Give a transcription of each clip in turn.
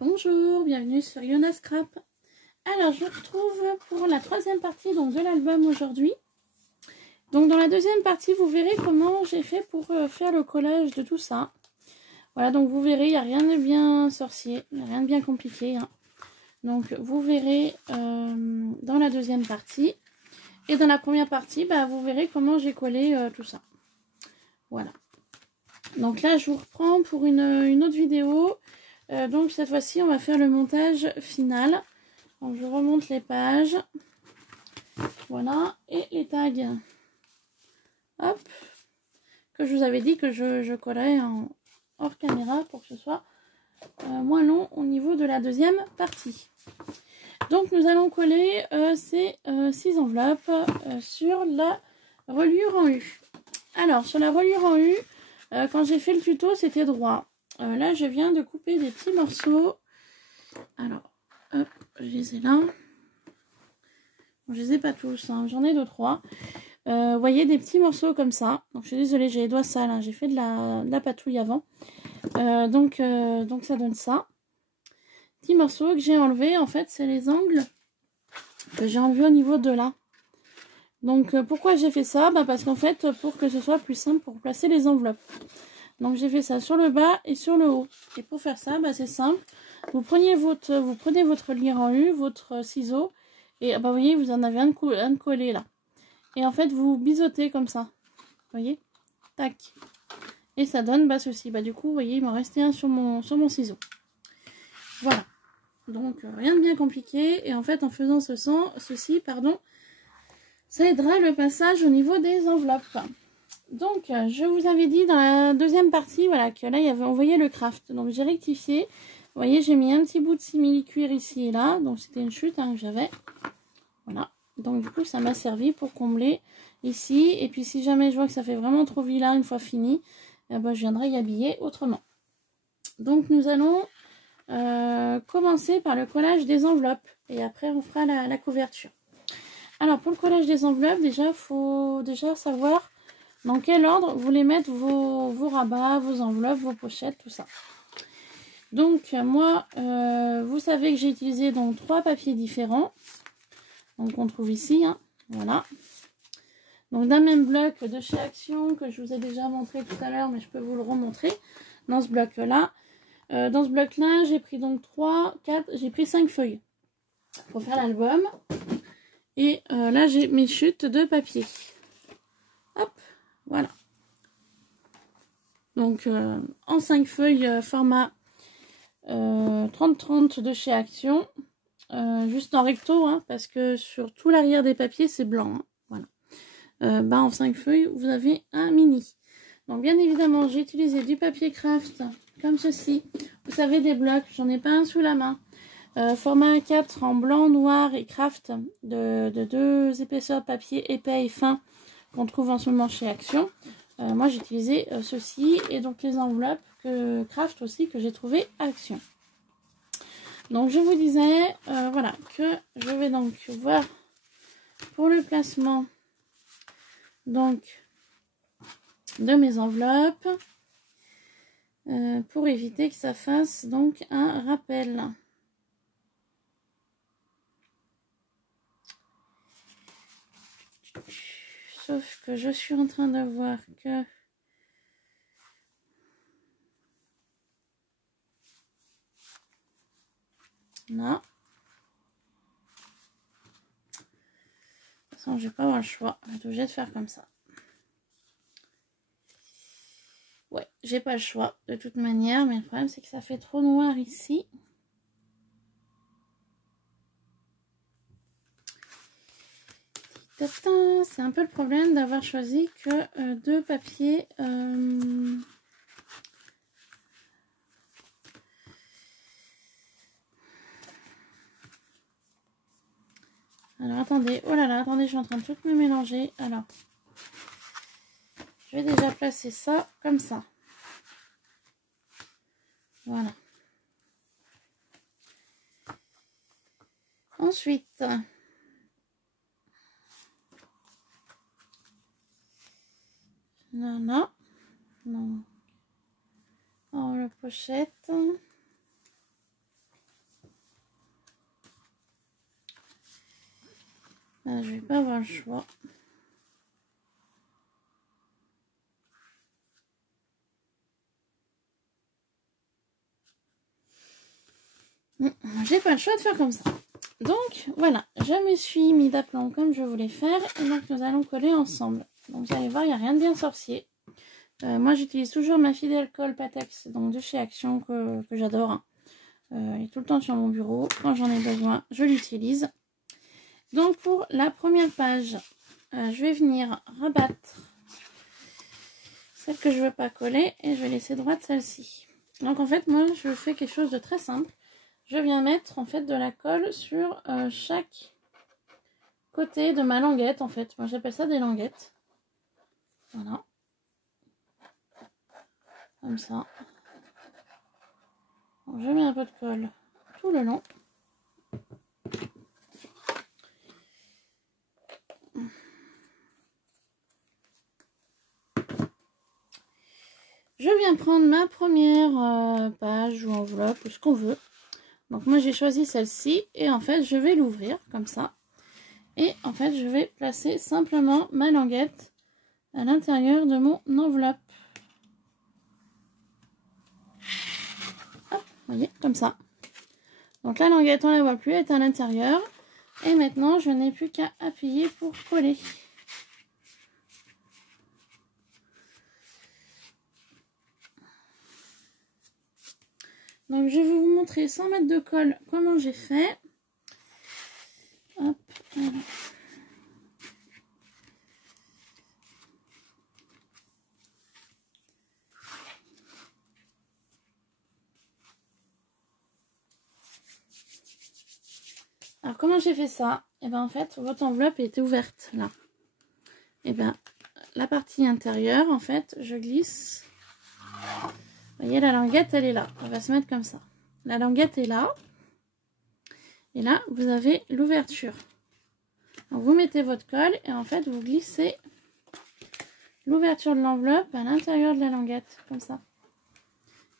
Bonjour, bienvenue sur Yona Scrap. Alors, je vous retrouve pour la troisième partie donc, de l'album aujourd'hui. Donc, dans la deuxième partie, vous verrez comment j'ai fait pour faire le collage de tout ça. Voilà, donc vous verrez, il n'y a rien de bien sorcier, il n'y a rien de bien compliqué. Hein. Donc, vous verrez dans la deuxième partie. Et dans la première partie, bah, vous verrez comment j'ai collé tout ça. Voilà. Donc là, je vous reprends pour une autre vidéo. Donc cette fois-ci, on va faire le montage final. Donc je remonte les pages. Voilà. Et les tags. Hop. Que je vous avais dit que je collerais en hors caméra pour que ce soit moins long au niveau de la deuxième partie. Donc nous allons coller ces 6 enveloppes sur la reliure en U. Alors sur la reliure en U, quand j'ai fait le tuto, c'était droit. Là, je viens de couper des petits morceaux. Alors, hop, je les ai là. Bon, je les ai pas tous, hein. J'en ai 2-3. Vous voyez, des petits morceaux comme ça. Donc, je suis désolée, j'ai les doigts sales. Hein. J'ai fait de la patouille avant. Donc, ça donne ça. Petits morceaux que j'ai enlevés. En fait, c'est les angles que j'ai enlevés au niveau de là. Donc, pourquoi j'ai fait ça? Parce qu'en fait, pour que ce soit plus simple pour placer les enveloppes. Donc j'ai fait ça sur le bas et sur le haut. Et pour faire ça, c'est simple. Vous prenez votre lire en U, votre ciseau. Et vous voyez, vous en avez un de collé là. Et en fait, vous biseautez comme ça. Vous voyez? Tac. Et ça donne ceci. Du coup, vous voyez, il m'en restait un sur mon ciseau. Voilà. Donc rien de bien compliqué. Et en fait, en faisant ceci, ça aidera le passage au niveau des enveloppes. Donc, je vous avais dit dans la deuxième partie, voilà, que là, on voyait le craft. Donc, j'ai rectifié. Vous voyez, j'ai mis un petit bout de simili-cuir ici et là. Donc, c'était une chute que j'avais. Voilà. Donc, du coup, ça m'a servi pour combler ici. Et puis, si jamais je vois que ça fait vraiment trop vilain une fois fini, je viendrai y habiller autrement. Donc, nous allons commencer par le collage des enveloppes. Et après, on fera la couverture. Alors, pour le collage des enveloppes, déjà, il faut savoir dans quel ordre vous voulez mettre vos rabats, vos enveloppes, vos pochettes, tout ça. Donc moi, vous savez que j'ai utilisé donc 3 papiers différents. Donc on trouve ici, hein, voilà. Donc d'un même bloc de chez Action que je vous ai déjà montré tout à l'heure, mais je peux vous le remontrer. Dans ce bloc-là. Dans ce bloc-là, j'ai pris donc 5 feuilles pour faire l'album. Et là, j'ai mes chutes de papier. Hop. Voilà. Donc en 5 feuilles format 30-30 de chez Action. Juste en recto, hein, parce que sur tout l'arrière des papiers, c'est blanc. Hein, voilà. En 5 feuilles, vous avez un mini. Donc bien évidemment, j'ai utilisé du papier craft comme ceci. Vous savez, des blocs, j'en ai pas un sous la main. Format A4 en blanc, noir et craft de 2 épaisseurs de papier épais et fin qu'on trouve en ce moment chez Action. Moi j'ai utilisé ceci et donc les enveloppes craft aussi que j'ai trouvé à Action. Donc je vous disais voilà que je vais donc voir pour le placement donc de mes enveloppes pour éviter que ça fasse donc un rappel. Sauf que je suis en train de voir que non. De toute façon, je vais pas avoir le choix. Je vais être obligée de faire comme ça. Ouais, j'ai pas le choix de toute manière. Mais le problème, c'est que ça fait trop noir ici. C'est un peu le problème d'avoir choisi que 2 papiers. Alors attendez, oh là là, attendez, je suis en train de tout me mélanger. Alors, je vais déjà placer ça comme ça. Voilà. Ensuite, non. Oh, la pochette. Là, je vais pas avoir le choix. J'ai pas le choix de faire comme ça. Donc voilà, je me suis mis d'aplomb comme je voulais faire. Et donc nous allons coller ensemble. Donc vous allez voir, il n'y a rien de bien sorcier. Moi j'utilise toujours ma fidèle colle Patex, donc de chez Action, que j'adore. Hein. Elle est tout le temps sur mon bureau. Quand j'en ai besoin, je l'utilise. Donc pour la première page, je vais venir rabattre celle que je ne veux pas coller et je vais laisser droite celle-ci. Donc en fait, moi je fais quelque chose de très simple. Je viens mettre en fait de la colle sur chaque côté de ma languette en fait. Moi j'appelle ça des languettes. Voilà. Comme ça. Donc, je mets un peu de colle tout le long. Je viens prendre ma première page ou enveloppe ou ce qu'on veut. Donc moi j'ai choisi celle-ci et en fait je vais l'ouvrir comme ça. Et en fait je vais placer simplement ma languette à l'intérieur de mon enveloppe. Hop, vous voyez, comme ça. Donc la languette on la voit plus, elle est à l'intérieur. Et maintenant je n'ai plus qu'à appuyer pour coller. Donc je vais vous montrer sans mettre de colle comment j'ai fait. Hop, voilà. Alors comment j'ai fait ça? Et bien en fait votre enveloppe était ouverte là. Et bien la partie intérieure en fait je glisse. Vous voyez la languette elle est là. On va se mettre comme ça. La languette est là. Et là vous avez l'ouverture. Donc vous mettez votre colle et en fait vous glissez l'ouverture de l'enveloppe à l'intérieur de la languette comme ça.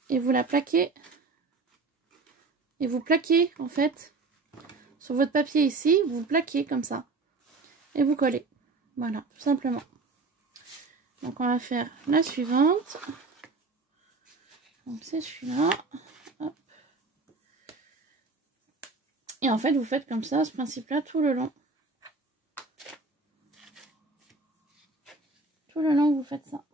Et vous la plaquez. Et vous plaquez en fait. Sur votre papier ici, vous plaquez comme ça. Et vous collez. Voilà, tout simplement. Donc on va faire la suivante. Donc c'est celui-là. Et en fait, vous faites comme ça, ce principe-là, tout le long. Tout le long, vous faites ça.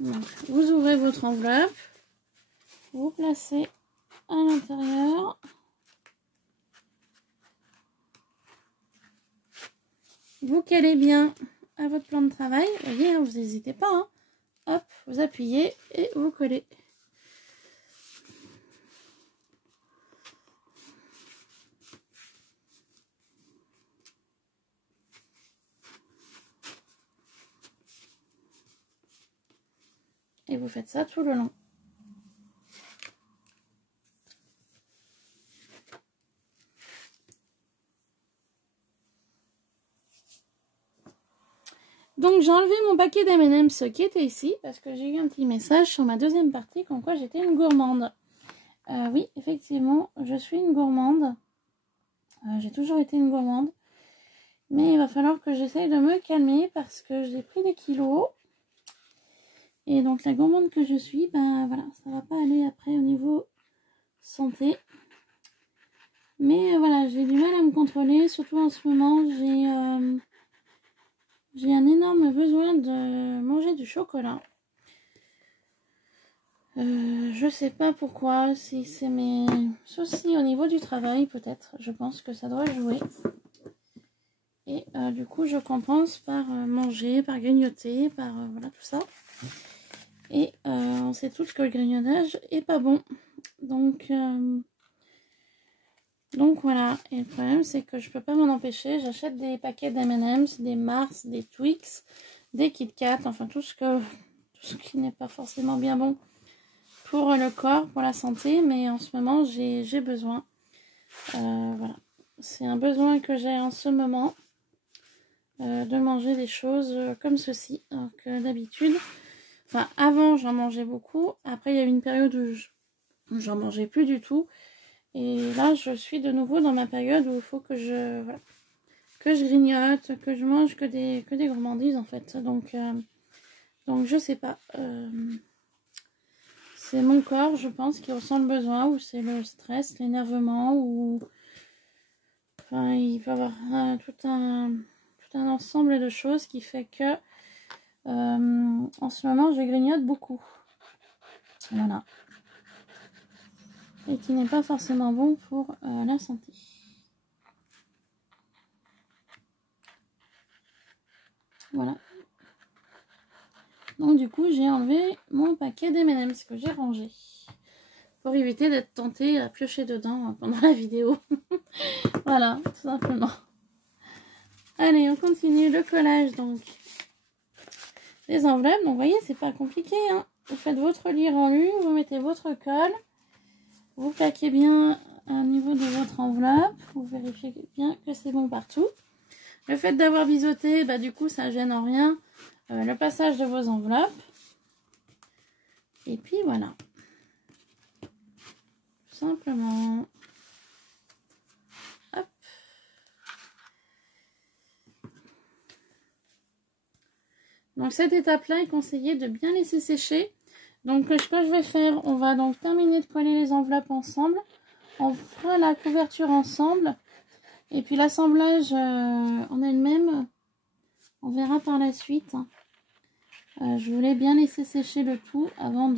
Donc, vous ouvrez votre enveloppe, vous placez à l'intérieur, vous calez bien à votre plan de travail, vous voyez, vous n'hésitez pas, hein. Hop, vous appuyez et vous collez. Et vous faites ça tout le long. Donc j'ai enlevé mon paquet d'M&M's qui était ici parce que j'ai eu un petit message sur ma deuxième partie comme quoi j'étais une gourmande. Oui, effectivement, je suis une gourmande. J'ai toujours été une gourmande. Mais il va falloir que j'essaye de me calmer parce que j'ai pris des kilos. Et donc la gourmande que je suis, ben voilà, ça va pas aller après au niveau santé. Mais voilà, j'ai du mal à me contrôler, surtout en ce moment, j'ai un énorme besoin de manger du chocolat. Je sais pas pourquoi, si c'est mes soucis au niveau du travail, peut-être. Je pense que ça doit jouer. Et du coup, je compense par manger, par grignoter, par voilà tout ça. Et on sait tous que le grignonnage est pas bon. Donc voilà. Et le problème, c'est que je peux pas m'en empêcher. J'achète des paquets d'M&M's, des Mars, des Twix, des Kit Kat, enfin tout ce qui n'est pas forcément bien bon pour le corps, pour la santé, mais en ce moment j'ai besoin. Voilà, c'est un besoin que j'ai en ce moment de manger des choses comme ceci. Alors que d'habitude, enfin avant j'en mangeais beaucoup, après il y a eu une période où j'en mangeais plus du tout. Et là je suis de nouveau dans ma période où il faut que voilà, que je grignote, que je mange que des gourmandises en fait. Donc je sais pas. C'est mon corps, je pense, qui ressent le besoin, ou c'est le stress, l'énervement, ou... Enfin, il peut y avoir tout un ensemble de choses qui fait que en ce moment, je grignote beaucoup. Voilà. Et qui n'est pas forcément bon pour la santé. Voilà. Donc du coup, j'ai enlevé mon paquet d'M&M's que j'ai rangé. Pour éviter d'être tentée à piocher dedans pendant la vidéo. Voilà, tout simplement. Allez, on continue le collage donc des enveloppes. Donc vous voyez, c'est pas compliqué, hein. Vous faites votre lit rendu, vous mettez votre colle, vous plaquez bien au niveau de votre enveloppe, vous vérifiez bien que c'est bon partout. Le fait d'avoir biseauté, bah du coup ça gêne en rien le passage de vos enveloppes. Et puis voilà. Tout simplement. Hop. Donc cette étape-là est conseillé de bien laisser sécher. Donc ce que je vais faire, on va donc terminer de coller les enveloppes ensemble. On fera la couverture ensemble. Et puis l'assemblage en elle-même, on verra par la suite. Je voulais bien laisser sécher le tout avant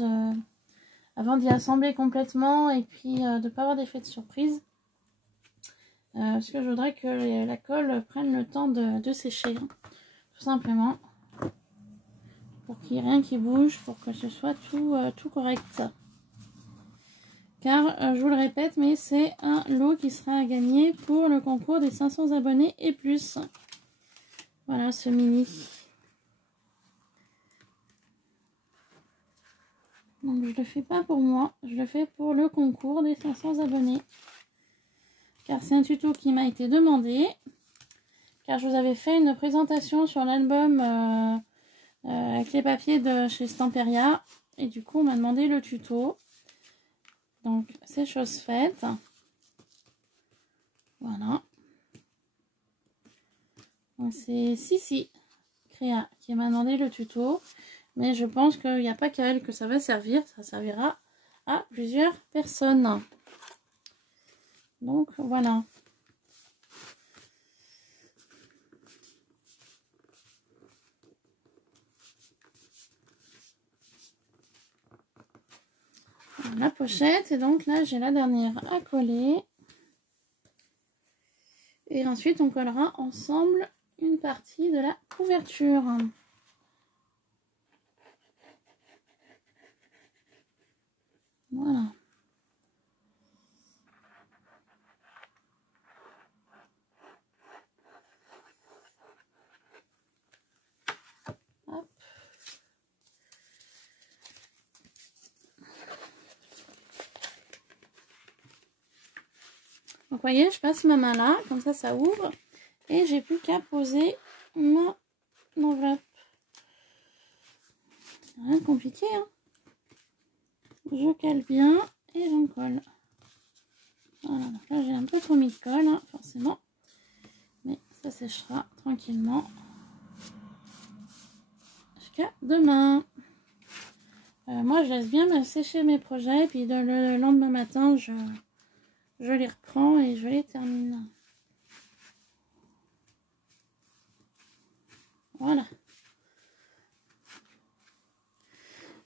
d'y assembler complètement et puis de ne pas avoir d'effet de surprise. Parce que je voudrais que la colle prenne le temps de sécher. Hein, tout simplement. Pour qu'il n'y ait rien qui bouge, pour que ce soit tout correct. Car, je vous le répète, mais c'est un lot qui sera à gagner pour le concours des 500 abonnés et plus. Voilà ce mini. Donc je le fais pas pour moi, je le fais pour le concours des 500 abonnés. Car c'est un tuto qui m'a été demandé. Car je vous avais fait une présentation sur l'album avec les papiers de chez Stamperia. Et du coup on m'a demandé le tuto. Donc c'est chose faite. Voilà. Donc c'est Sissi Créa qui m'a demandé le tuto. Mais je pense qu'il n'y a pas qu'à elle que ça va servir. Ça servira à plusieurs personnes. Donc voilà. La pochette. Et donc là j'ai la dernière à coller. Et ensuite on collera ensemble une partie de la couverture. Voilà. Hop. Donc vous voyez, je passe ma main là, comme ça ouvre. Et j'ai plus qu'à poser mon enveloppe. Rien de compliqué, hein. Je cale bien et j'en colle. Voilà, donc là j'ai un peu trop mis de colle, hein, forcément. Mais ça séchera tranquillement. Jusqu'à demain. Moi je laisse bien me sécher mes projets. Et puis le lendemain matin, je les reprends et je les termine. Voilà.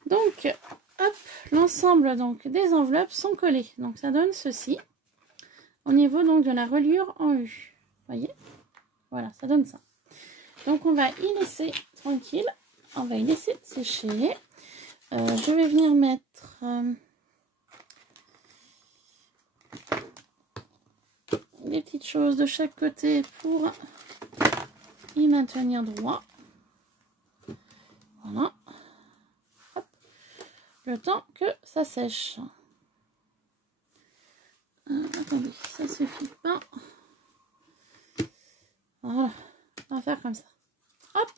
Donc, hop, l'ensemble donc des enveloppes sont collées. Donc ça donne ceci. Au niveau donc de la reliure en U. Voyez? Voilà, ça donne ça. Donc on va y laisser tranquille. On va y laisser sécher. Je vais venir mettre des petites choses de chaque côté pour y maintenir droit. Voilà. Hop. le temps que ça sèche. Attendez, ça suffit pas. Voilà, on va faire comme ça. Hop,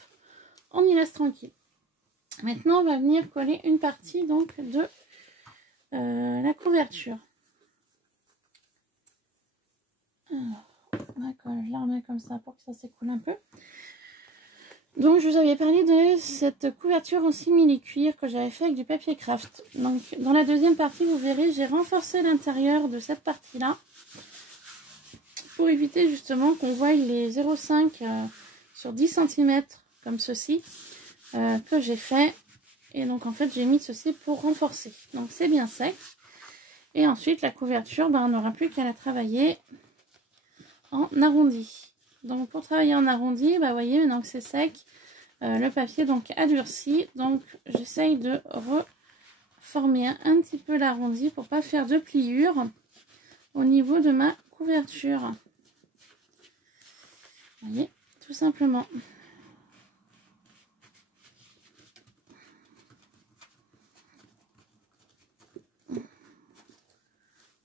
on y laisse tranquille. Maintenant, on va venir coller une partie donc de la couverture. Alors, je la remets comme ça pour que ça s'écoule un peu. Donc, je vous avais parlé de cette couverture en simili-cuir que j'avais fait avec du papier craft. Donc, dans la deuxième partie, vous verrez, j'ai renforcé l'intérieur de cette partie-là pour éviter justement qu'on voie les 0,5 sur 10 cm comme ceci que j'ai fait. Et donc, en fait, j'ai mis ceci pour renforcer. Donc, c'est bien sec. Et ensuite, la couverture, on n'aura plus qu'à la travailler en arrondi. Donc, pour travailler en arrondi, vous voyez, maintenant que c'est sec, le papier donc a durci. Donc, j'essaye de reformer un petit peu l'arrondi pour pas faire de pliure au niveau de ma couverture. Vous voyez, tout simplement.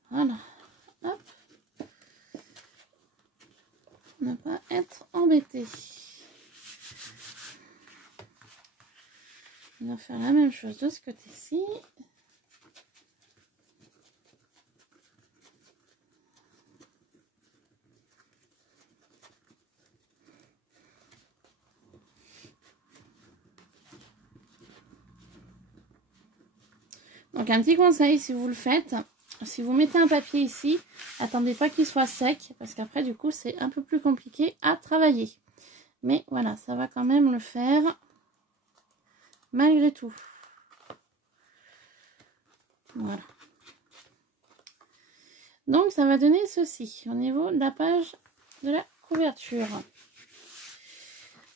Voilà. Hop. Ne pas être embêté. On va faire la même chose de ce côté-ci. Donc un petit conseil si vous le faites, si vous mettez un papier ici, attendez pas qu'il soit sec parce qu'après du coup c'est un peu plus compliqué à travailler. Mais voilà, ça va quand même le faire malgré tout. Voilà. Donc ça va donner ceci au niveau de la page de la couverture.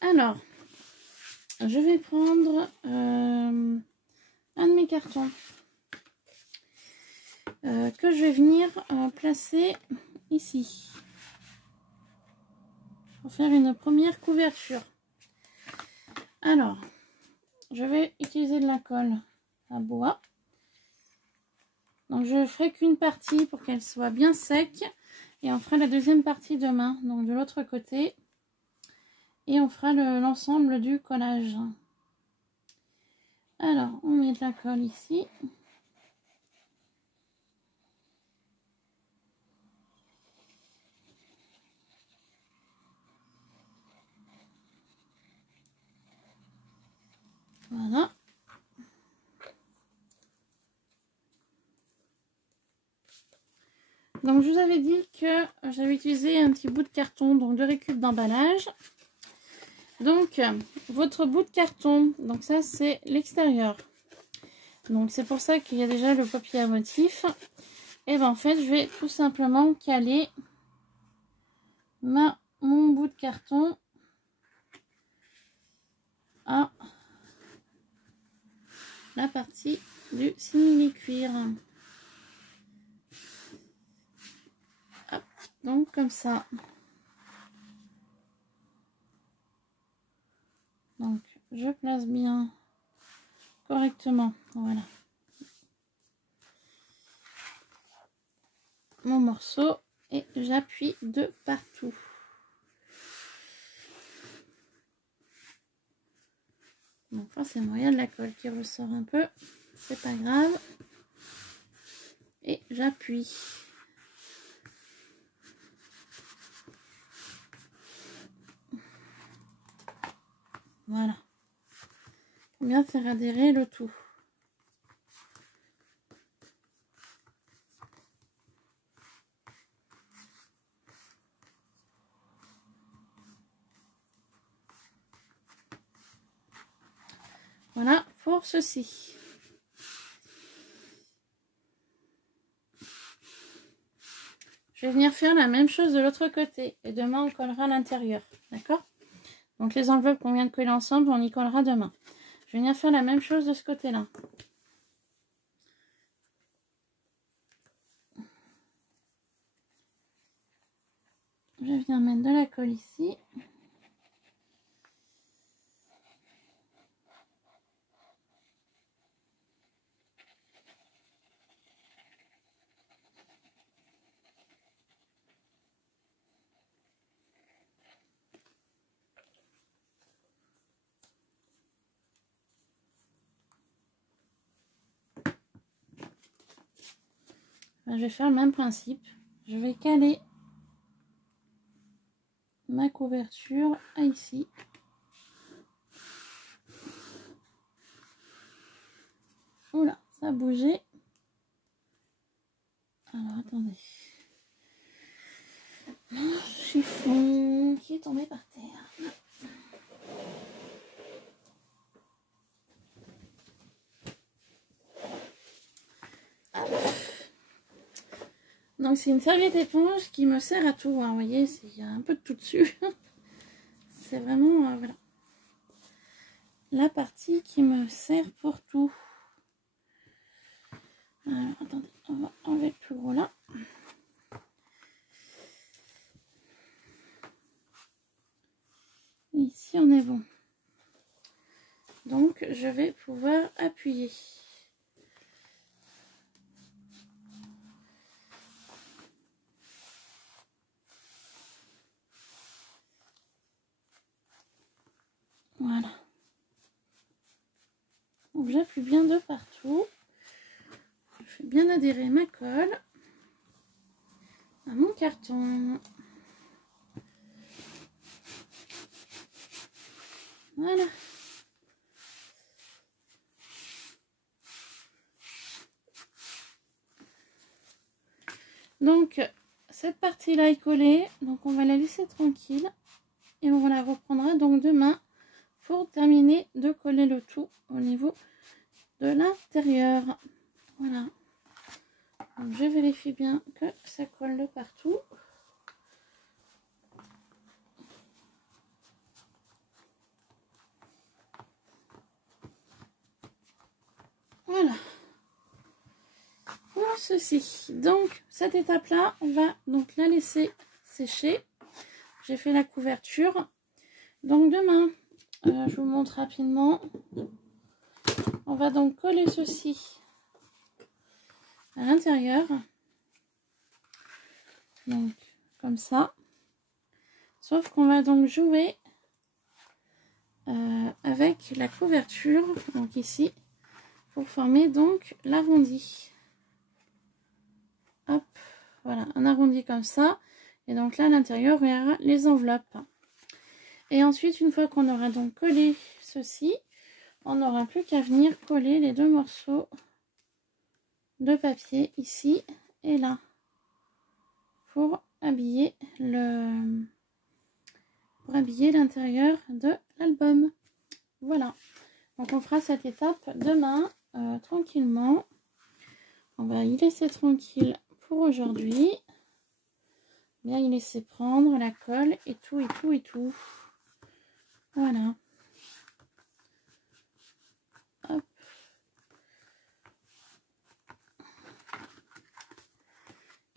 Alors, je vais prendre un de mes cartons. Que je vais venir placer ici pour faire une première couverture. Alors, je vais utiliser de la colle à bois. Donc, je ferai qu'une partie pour qu'elle soit bien sec et on fera la deuxième partie demain, donc de l'autre côté, et on fera l'ensemble du collage. Alors, on met de la colle ici. Voilà. Donc je vous avais dit que j'avais utilisé un petit bout de carton, donc de récup d'emballage. Donc votre bout de carton, donc ça c'est l'extérieur. Donc c'est pour ça qu'il y a déjà le papier à motif. Et ben en fait je vais tout simplement caler mon bout de carton à la partie du simili-cuir. Donc comme ça. Donc je place bien correctement, voilà, mon morceau et j'appuie de partout. Bon, forcément il y a de la colle qui ressort un peu, c'est pas grave. Et j'appuie. Voilà. Pour bien faire adhérer le tout. Voilà pour ceci. Je vais venir faire la même chose de l'autre côté. Et demain, on collera à l'intérieur. D'accord? Donc, les enveloppes qu'on vient de coller ensemble, on y collera demain. Je vais venir faire la même chose de ce côté-là. Je viens mettre de la colle ici. je vais faire le même principe. Je vais caler ma couverture à ici. Oula, ça a bougé. Alors, attendez. Mon chiffon qui est tombé par terre. Donc c'est une serviette éponge qui me sert à tout, hein. Vous voyez, il y a un peu de tout dessus. C'est vraiment voilà, la partie qui me sert pour tout. Alors attendez, on va enlever le plus gros là. Et ici on est bon. Donc je vais pouvoir appuyer. Voilà. Donc j'appuie bien de partout. Je fais bien adhérer ma colle à mon carton. Voilà. Donc cette partie là est collée, donc on va la laisser tranquille et on la reprendra donc demain pour terminer de coller le tout au niveau de l'intérieur. Voilà, donc je vérifie bien que ça colle de partout. Voilà pour ceci. Donc cette étape là on va donc la laisser sécher. J'ai fait la couverture, donc demain je vous montre rapidement. On va donc coller ceci à l'intérieur, donc comme ça, sauf qu'on va donc jouer avec la couverture, donc ici, pour former donc l'arrondi. Hop, voilà, un arrondi comme ça, et donc là à l'intérieur il y aura les enveloppes. Et ensuite, une fois qu'on aura donc collé ceci, on n'aura plus qu'à venir coller les deux morceaux de papier ici et là pour habiller l'intérieur de l'album. Voilà, donc on fera cette étape demain tranquillement. On va y laisser tranquille pour aujourd'hui, bien y laisser prendre la colle et tout. Voilà. Hop.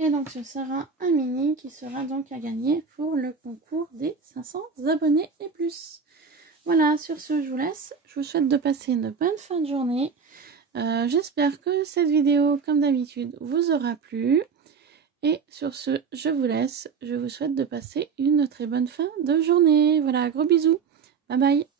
Et donc ce sera un mini qui sera donc à gagner pour le concours des 500 abonnés et plus. Voilà, sur ce je vous laisse. Je vous souhaite de passer une bonne fin de journée. J'espère que cette vidéo, comme d'habitude, vous aura plu. Et sur ce, je vous laisse. Je vous souhaite de passer une très bonne fin de journée. Voilà, gros bisous. Bye bye.